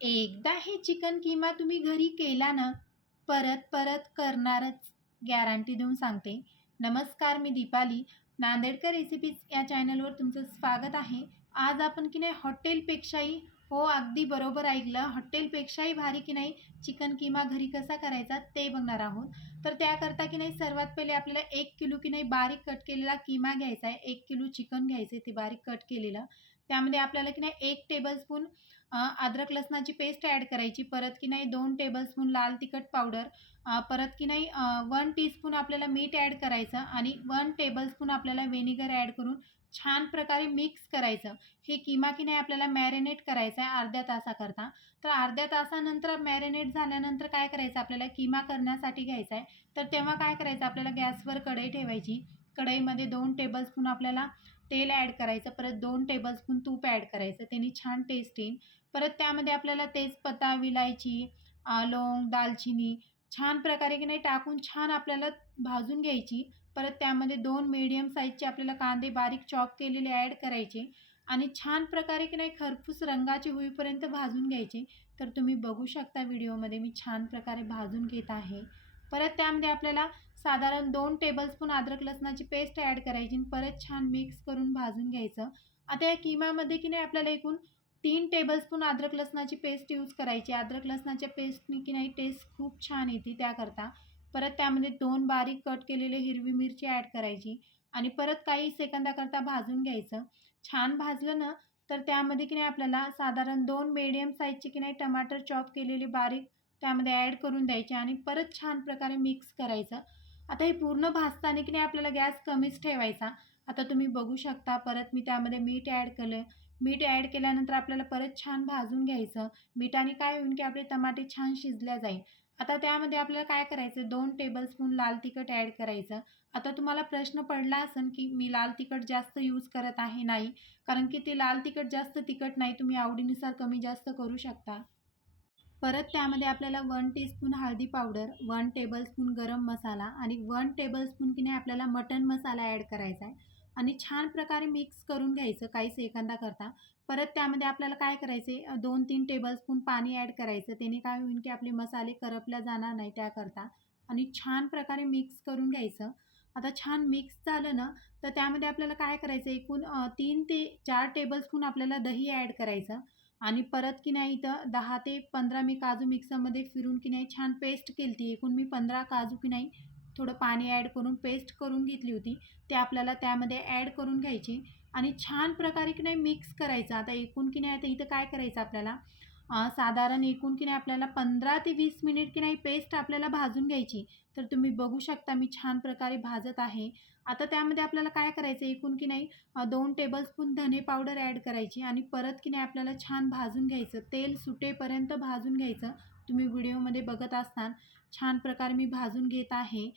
एकदा हे चिकन किमा तुम्ही घरी केला ना, परत परत करणारच, गॅरंटी देऊन सांगते. नमस्कार, मी दीपाली. नांदेडकर रेसिपीज या चॅनलवर तुमचं स्वागत आहे. आज आपण की नाही हॉटेलपेक्षाही, हो अगदी बरोबर ऐकलं, हॉटेलपेक्षाही भारी की नाही चिकन किमा घरी कसा करायचा ते बघणार आहोत. तर त्याकरता की नाही सर्वात पहिले आपल्याला 1 किलो की नाही बारीक कट केलेला किमा घ्यायचा आहे. 1 किलो चिकन घ्यायचं आहे ते बारीक कट केलेलं. त्यामध्ये आपल्याला की नाही 1 टेबलस्पून अद्रक लसणाची पेस्ट ॲड करायची. परत की नाही 2 टेबलस्पून लाल तिखट पावडर, परत की नाही 1 टीस्पून आपल्याला मीठ ॲड करायचं आणि 1 टेबलस्पून आपल्याला व्हिनेगर ॲड करून छान प्रकारे मिक्स करायचं. हे किमा की नाही आपल्याला मॅरिनेट करायचं आहे अर्ध्या तासाकरता. तर अर्ध्या तासानंतर मॅरिनेट झाल्यानंतर काय करायचं, आपल्याला किमा करण्यासाठी घ्यायचा आहे. तर तेव्हा काय करायचं, आपल्याला गॅसवर कढई ठेवायची. कढईमध्ये 2 टेबलस्पून आपल्याला तेल ॲड करायचं. परत 2 टेबलस्पून तूप ॲड करायचं. त्यानी छान टेस्ट येईल. परत त्यामध्ये आपल्याला तेजपत्ता, विलायची, लवंग, दालचिनी छान प्रकारे की नाही टाकून छान आपल्याला भाजून घ्यायची. परत त्यामध्ये 2 मीडियम साईजचे आपल्याला कांदे बारीक चॉप केलेले ॲड करायचे आणि छान प्रकारे की नाही खरपूस रंगाचे होईपर्यंत भाजून घ्यायचे. तर तुम्ही बघू शकता व्हिडिओमध्ये मी छान प्रकारे भाजून घेत आहे. परत त्यामध्ये आपल्याला साधारण 2 टेबलस्पून अद्रक लसणाची पेस्ट ॲड करायची आणि परत छान मिक्स करून भाजून घ्यायचं. आता या किमामध्ये की नाही आपल्याला एकूण 3 टेबलस्पून अद्रक लसणाची पेस्ट यूज करायची. अद्रक लसणाच्या पेस्टनी की नाही टेस्ट खूप छान येते त्याकरता. परत त्यामध्ये 2 बारीक कट केलेले हिरवी मिरची ॲड करायची आणि परत काही सेकंदाकरता भाजून घ्यायचं. छान भाजलं ना, तर त्यामध्ये की नाही आपल्याला साधारण 2 मीडियम साईजचे की नाही टमाटर चॉप केलेले बारीक त्यामध्ये ॲड करून द्यायचे आणि परत छान प्रकारे मिक्स करायचं. आता हे पूर्ण भाजताना की नाही आपल्याला गॅस कमीच ठेवायचा. आता तुम्ही बघू शकता परत मी त्यामध्ये मीठ ॲड केलं. मीठ ॲड केल्यानंतर आपल्याला परत छान भाजून घ्यायचं. मिठाने काय होईल की आपले टमाटे छान शिजल्या जाईल. आता त्यामध्ये आपल्याला काय करायचं, 2 टेबलस्पून लाल तिखट ॲड करायचं. आता तुम्हाला प्रश्न पडला असेल की मी लाल तिखट जास्त यूज करत आहे. नाही, कारण की ते लाल तिखट जास्त तिखट नाही, तुम्ही आवडीनुसार कमी जास्त करू शकता. परत त्यामध्ये आपल्याला 1 टीस्पून हळदी पावडर, 1 टेबलस्पून गरम मसाला आणि 1 टेबलस्पून की नाही आपल्याला मटण मसाला ॲड करायचा आहे आणि छान प्रकारे मिक्स करून घ्यायचं काही सेकंदाकरता. परत त्यामध्ये आपल्याला काय करायचे, 2-3 टेबलस्पून पाणी ॲड करायचं. त्याने काय होईल की आपले मसाले करपल्या जाणार नाही त्याकरता आणि छान प्रकारे मिक्स करून घ्यायचं. आता छान मिक्स झालं ना, तर त्यामध्ये आपल्याला काय करायचं, एकूण 3 ते 4 टेबलस्पून आपल्याला दही ॲड करायचं आणि परत की नाही इथं 10 ते 15 मी काजू मिक्सरमध्ये फिरून की नाही छान पेस्ट केली होती. एकूण मी 15 काजू की नाही थोडं पाणी ॲड करून पेस्ट करून घेतली होती. ते आपल्याला त्यामध्ये ॲड करून घ्यायची आणि छान प्रकारे की नाही मिक्स करायचं. आता एकूण की नाही आता इथं काय करायचं आपल्याला, साधारण एकूण की नाही आपल्याला 15 ते 20 मिनिट की नाही पेस्ट आपल्याला भाजून घ्यायची. तर तुम्ही बघू शकता मी छान प्रकारे भाजत आहे. आता त्यामध्ये आपल्याला काय करायचं, एकूण की नाही 2 टेबलस्पून धने पावडर ॲड करायची आणि परत की नाही आपल्याला छान भाजून घ्यायचं. तेल सुटेपर्यंत भाजून घ्यायचं. तुम्ही व्हिडिओमध्ये बघत असताल छान प्रकारे मी भाजून घेत आहे.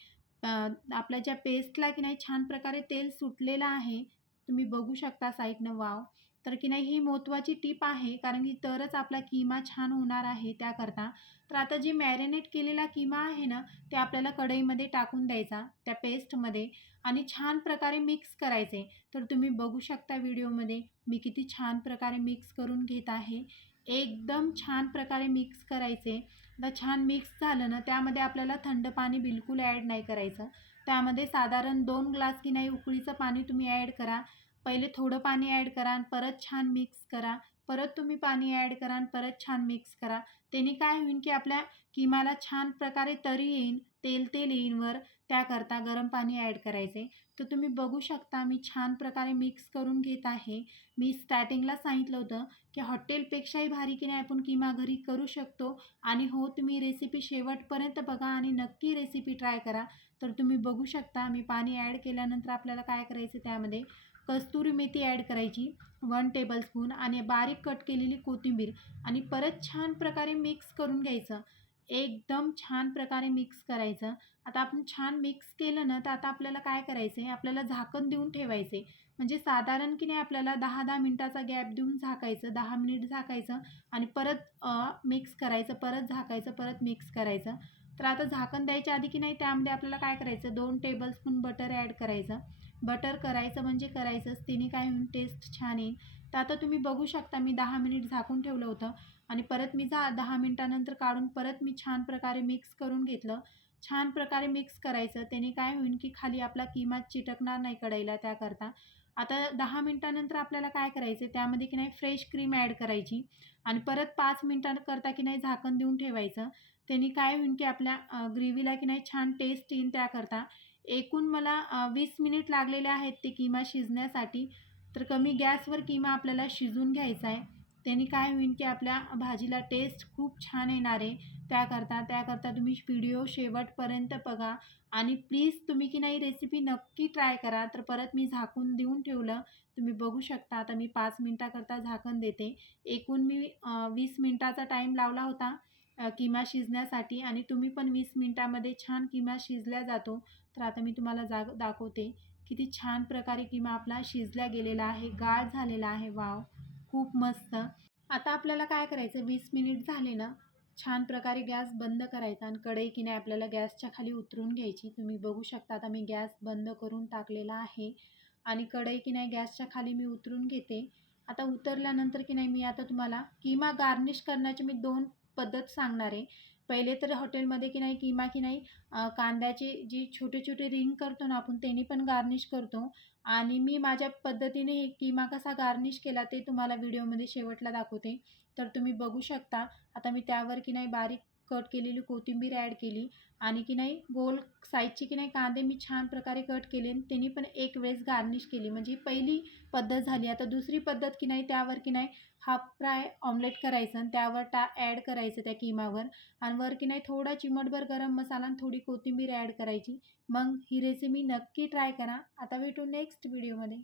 अ, आपल्या ज्या पेस्टला की नाही छान प्रकारे तेल सुटलेलं आहे. तुम्ही बघू शकता साईडनं वाव. तर की नाही ही महत्त्वाची टीप आहे, कारण की तरच आपला किमा छान होणार आहे त्याकरता. तर आता जे मॅरिनेट केलेला किमा आहे ना, ते आपल्याला कढईमध्ये टाकून द्यायचा त्या पेस्टमध्ये आणि छान प्रकारे मिक्स करायचे. तर तुम्ही बघू शकता व्हिडिओमध्ये मी किती छान प्रकारे मिक्स करून घेत आहे. एकदम छान प्रकारे मिक्स करायचे. आता छान मिक्स झालं ना, त्यामध्ये आपल्याला थंड पाणी बिलकुल ॲड नाही करायचं. त्यामध्ये साधारण 2 ग्लास की नाही उकळीचं पाणी तुम्ही ॲड करा. पहिले थोडं पाणी ॲड करा आणि परत छान मिक्स करा. परत तुम्ही पाणी ॲड करा आणि परत छान मिक्स करा. त्याने काय होईल की आपल्या किमाला छान प्रकारे तरी येईल, तेल येईन वर, त्याकरता गरम पाणी ॲड करायचे. तर तुम्ही बघू शकता मी छान प्रकारे मिक्स करून घेत आहे. मी स्टार्टिंगला सांगितलं होतं की हॉटेलपेक्षाही भारी की नाही आपण किमा घरी करू शकतो आणि हो, तुम्ही रेसिपी शेवटपर्यंत बघा आणि नक्की रेसिपी ट्राय करा. तर तुम्ही बघू शकता मी पाणी ॲड केल्यानंतर आपल्याला काय करायचं, त्यामध्ये कस्तुरी मेथी ॲड करायची 1 टेबलस्पून आणि बारीक कट केलेली कोथिंबीर आणि परत छान प्रकारे मिक्स करून घ्यायचं. एकदम छान प्रकारे मिक्स करायचं. आता आपण छान मिक्स केलं ना, तर आता आपल्याला काय करायचं आहे, आपल्याला झाकण देऊन ठेवायचे. म्हणजे साधारण की नाही आपल्याला 10-10 मिनिटाचा गॅप देऊन झाकायचं. 10 मिनिट झाकायचं आणि परत मिक्स करायचं, परत झाकायचं, परत मिक्स करायचं. तर आता झाकण द्यायच्या आधी की नाही त्यामध्ये आपल्याला काय करायचं, 2 टेबलस्पून बटर ॲड करायचं. बटर करायचं म्हणजे करायचंच, तिने काय होईल टेस्ट छान येईल. तर आता तुम्ही बघू शकता मी 10 मिनिट झाकून ठेवलं होतं आणि परत मी 10 मिनिटानंतर काढून परत मी छान प्रकारे मिक्स करून घेतलं. छान प्रकारे मिक्स करायचं. त्याने काय होईल की खाली आपला किमा चिटकणार नाही कढईला त्याकरता. आता 10 मिनिटानंतर आपल्याला काय करायचं त्यामध्ये की नाही फ्रेश क्रीम ॲड करायची आणि परत 5 मिनिटांकरता की नाही झाकण देऊन ठेवायचं. त्याने काय होईल की आपल्या ग्रेव्हीला की नाही छान टेस्ट येईन त्याकरता. एकूण मला 20 मिनिट लागलेले आहेत ते किमा शिजण्यासाठी. तर कमी गॅसवर किमा आपल्याला शिजवून घ्यायचा आहे. त्याने काय होईल की आपल्या भाजीला टेस्ट खूप छान येणार आहे. त्याकरता तुम्ही व्हिडिओ शेवटपर्यंत बघा आणि प्लीज तुम्ही की नाही रेसिपी नक्की ट्राय करा. तर परत मी झाकून देऊन ठेवलं. तुम्ही बघू शकता आता मी 5 मिनिटाकरता झाकण देते. एकूण मी 20 मिनिटाचा टाईम लावला होता किमा शिजण्यासाठी आणि तुम्ही पण 20 मिनिटामध्ये छान किमा शिजला जातो. तर आता मी तुम्हाला दाखवते किती छान प्रकारे किमा आपला शिजला गेलेला आहे, गाळ झालेला आहे. वाव, खूप मस्त. आता आपल्याला काय करायचं 20 मिनिट झाले ना, छान प्रकारे गॅस बंद करायचा आणि कढई की नाही आपल्याला गॅसच्या खाली उतरून घ्यायची. तुम्ही बघू शकता आता मी गॅस बंद करून टाकलेला आहे आणि कढई की नाही गॅसच्या खाली मी उतरून घेते. आता उतरल्यानंतर की नाही मी आता तुम्हाला किमा गार्निश करण्याची मी 2 पद्धत सांगणार आहे. पहिले तर हॉटेलमध्ये की नाही किमा की नाही कांद्याचे जे छोटे-छोटे रिंग करतो ना आपण त्याने पण गार्निश करतो आणि मी माझ्या पद्धतीने हे किमा कसा गार्निश केला ते तुम्हाला व्हिडिओमध्ये शेवटला दाखवते. तर तुम्ही बघू शकता. आता मी त्यावर की नाही बारीक कट केलेली कोथिंबीर ॲड केली आणि की नाही गोल साईजचे की नाही कांदे मी छान प्रकारे कट केले आणि त्यांनी पण एक वेळेस गार्निश केली. म्हणजे पहिली पद्धत झाली. आता दुसरी पद्धत की नाही त्यावर की नाही हाफ फ्राय ऑमलेट करायचं आणि त्यावर ॲड करायचं त्या किमावर आणि वर की नाही थोडा चिमटभर गरम मसाला आणि थोडी कोथिंबीर ॲड करायची. मग ही रेसिपी नक्की ट्राय करा. आता भेटू नेक्स्ट व्हिडिओमध्ये.